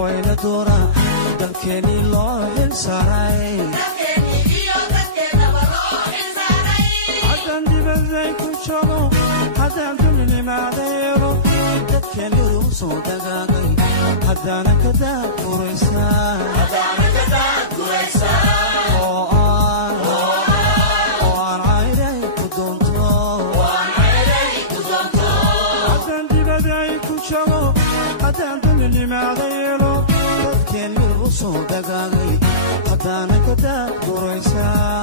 madaxweyne doona dalkeeni loo xilsaaray haddaan dibadday ku joogo haddaan dulnimadeero dadkeeni u soo dagaagay haddaanan ka daadguraysaa oo aan cayray ku doonto haddaan dibadday ku joogo haddaan dulnimadeero dadkeeni u soo dagaagay haddaanan ka daadguraysaa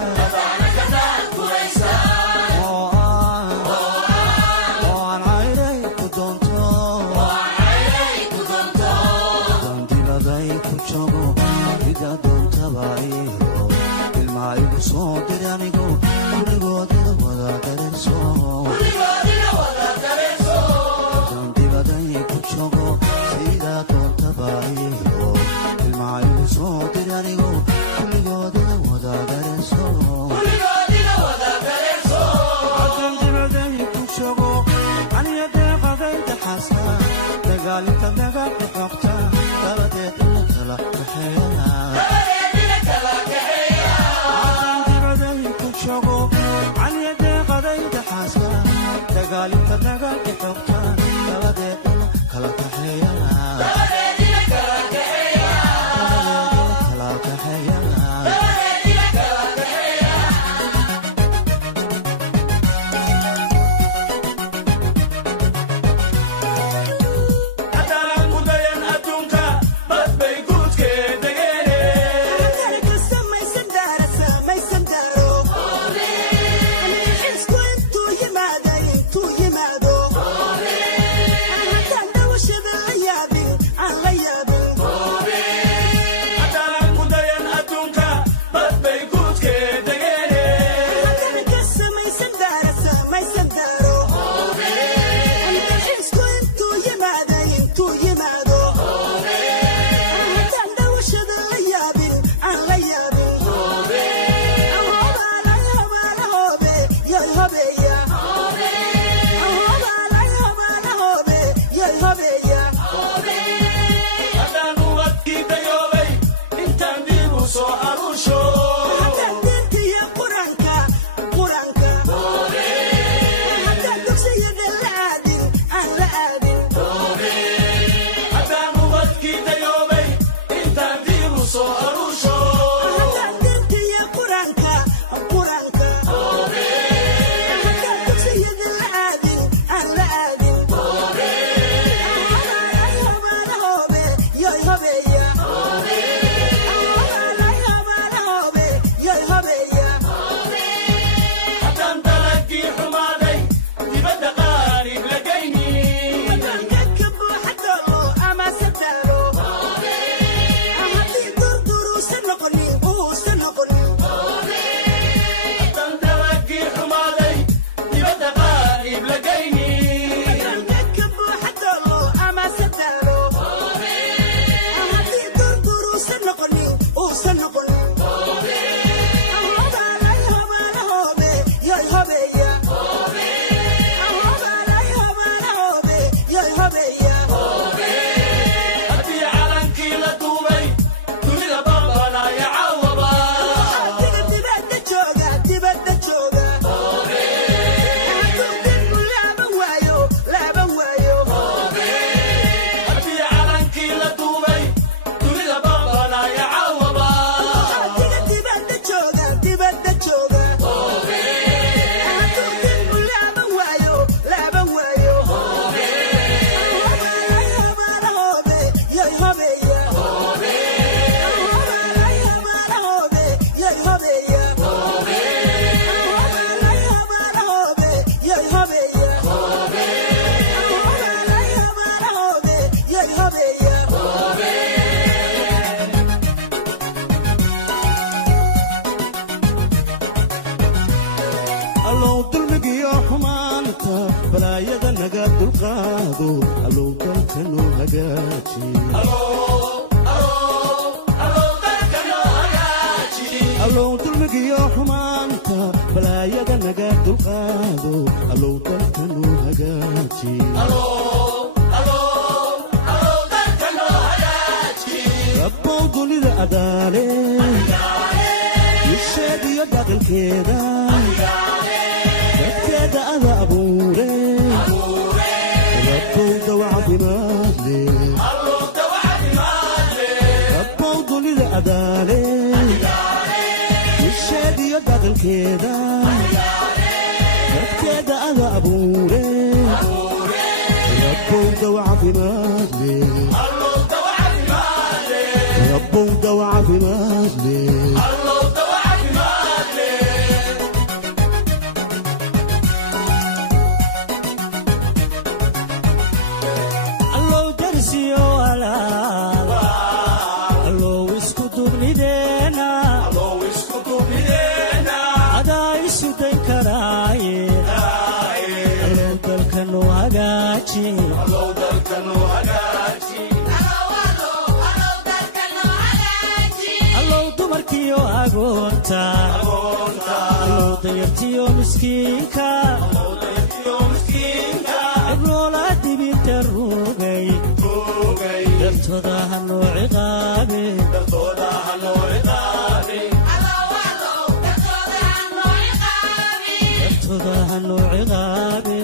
dunida adaale isheediyo dhaqankeeda dadkeeda ada abuure rabbow dawacdimaad leh rabbow dunida adaale isheediyo dhaqankeeda dadkeeda ada abuure rabbow dawacdimaad leh ربو دوا في مهلي الله دوا في مهلي الله درسي ولا الله اسكتو بلدنا الله اسكتو بلدنا عدا يسودن كراي الله دلكنو هاجي الله دلكنو هاجي markiyo agoonta loo dayartiyo miskiinka ibrola dibinta rugay dartooda hanoo ciqaabe dartooda hanoo ciqaabe dartooda hanoo ciqaabe